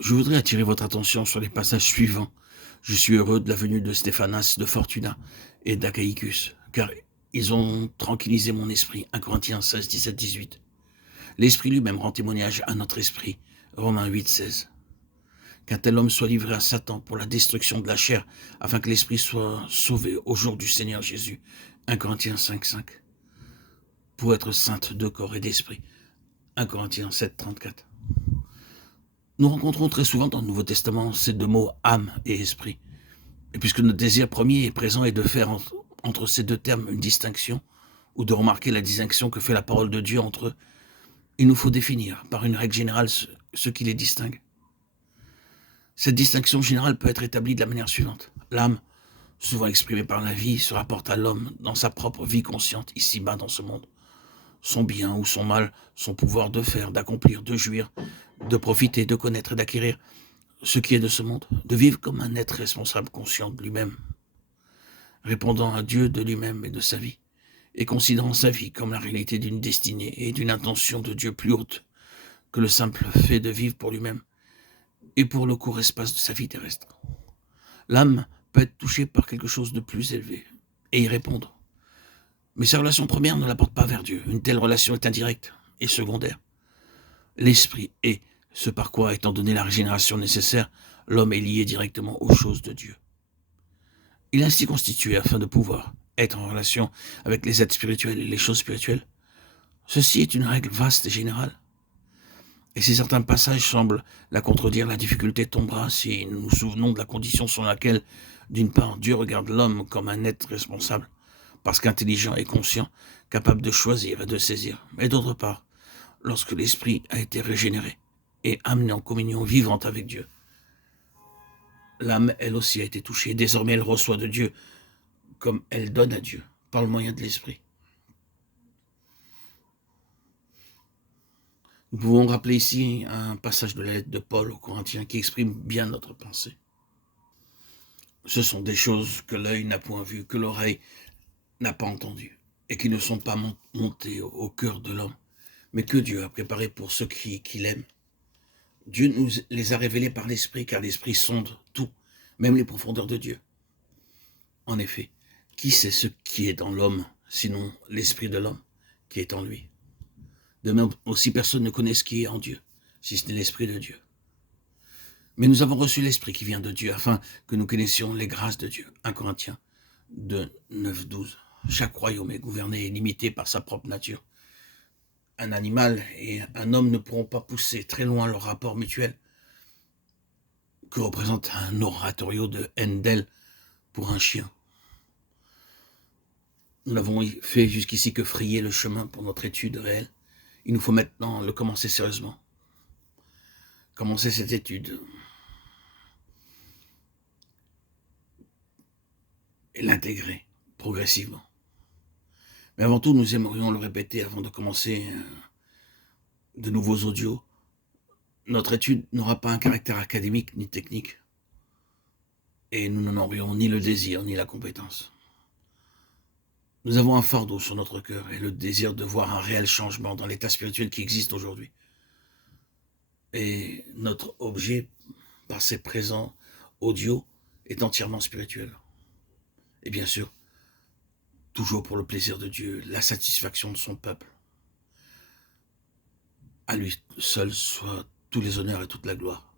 Je voudrais attirer votre attention sur les passages suivants. Je suis heureux de la venue de Stéphanas, de Fortuna et d'Achaïcus, car ils ont tranquillisé mon esprit. 1 Corinthiens 16, 17, 18. L'Esprit lui-même rend témoignage à notre esprit. Romains 8, 16. Qu'un tel homme soit livré à Satan pour la destruction de la chair, afin que l'esprit soit sauvé au jour du Seigneur Jésus. 1 Corinthiens 5, 5. Pour être sainte de corps et d'esprit. 1 Corinthiens 7, 34. Nous rencontrons très souvent dans le Nouveau Testament ces deux mots âme et esprit. Et puisque notre désir premier et présent est de faire entre ces deux termes une distinction, ou de remarquer la distinction que fait la parole de Dieu entre eux, il nous faut définir par une règle générale ce qui les distingue. Cette distinction générale peut être établie de la manière suivante. L'âme, souvent exprimée par la vie, se rapporte à l'homme dans sa propre vie consciente, ici-bas dans ce monde. Son bien ou son mal, son pouvoir de faire, d'accomplir, de jouir, de profiter, de connaître et d'acquérir ce qui est de ce monde, de vivre comme un être responsable conscient de lui-même, répondant à Dieu de lui-même et de sa vie, et considérant sa vie comme la réalité d'une destinée et d'une intention de Dieu plus haute que le simple fait de vivre pour lui-même et pour le court espace de sa vie terrestre. L'âme peut être touchée par quelque chose de plus élevé et y répondre. Mais sa relation première ne la porte pas vers Dieu. Une telle relation est indirecte et secondaire. L'esprit est ce par quoi, étant donné la régénération nécessaire, l'homme est lié directement aux choses de Dieu. Il est ainsi constitué afin de pouvoir être en relation avec les êtres spirituels et les choses spirituelles. Ceci est une règle vaste et générale. Et si certains passages semblent la contredire, la difficulté tombera si nous nous souvenons de la condition sur laquelle, d'une part, Dieu regarde l'homme comme un être responsable, parce qu'intelligent et conscient, capable de choisir et de saisir, mais d'autre part, lorsque l'esprit a été régénéré et amené en communion vivante avec Dieu, l'âme, elle aussi, a été touchée. Désormais, elle reçoit de Dieu comme elle donne à Dieu, par le moyen de l'esprit. Nous pouvons rappeler ici un passage de la lettre de Paul aux Corinthiens qui exprime bien notre pensée. Ce sont des choses que l'œil n'a point vues, que l'oreille n'a pas entendues, et qui ne sont pas montées au cœur de l'homme, mais que Dieu a préparées pour ceux qui l'aiment. Dieu nous les a révélées par l'Esprit, car l'Esprit sonde tout, même les profondeurs de Dieu. En effet, qui sait ce qui est dans l'homme, sinon l'Esprit de l'homme qui est en lui? De même aussi, personne ne connaît ce qui est en Dieu, si ce n'est l'Esprit de Dieu. Mais nous avons reçu l'Esprit qui vient de Dieu, afin que nous connaissions les grâces de Dieu. 1 Corinthiens 2, 9, 12. Chaque royaume est gouverné et limité par sa propre nature. Un animal et un homme ne pourront pas pousser très loin leur rapport mutuel, que représente un oratorio de Handel pour un chien. Nous n'avons fait jusqu'ici que frayer le chemin pour notre étude réelle. Il nous faut maintenant le commencer sérieusement. Commencer cette étude et l'intégrer progressivement. Mais avant tout, nous aimerions le répéter avant de commencer de nouveaux audios. Notre étude n'aura pas un caractère académique ni technique, et nous n'en aurions ni le désir ni la compétence. Nous avons un fardeau sur notre cœur et le désir de voir un réel changement dans l'état spirituel qui existe aujourd'hui. Et notre objet, par ces présents audio, est entièrement spirituel. Et bien sûr, toujours pour le plaisir de Dieu, la satisfaction de son peuple. À lui seul soit tous les honneurs et toute la gloire.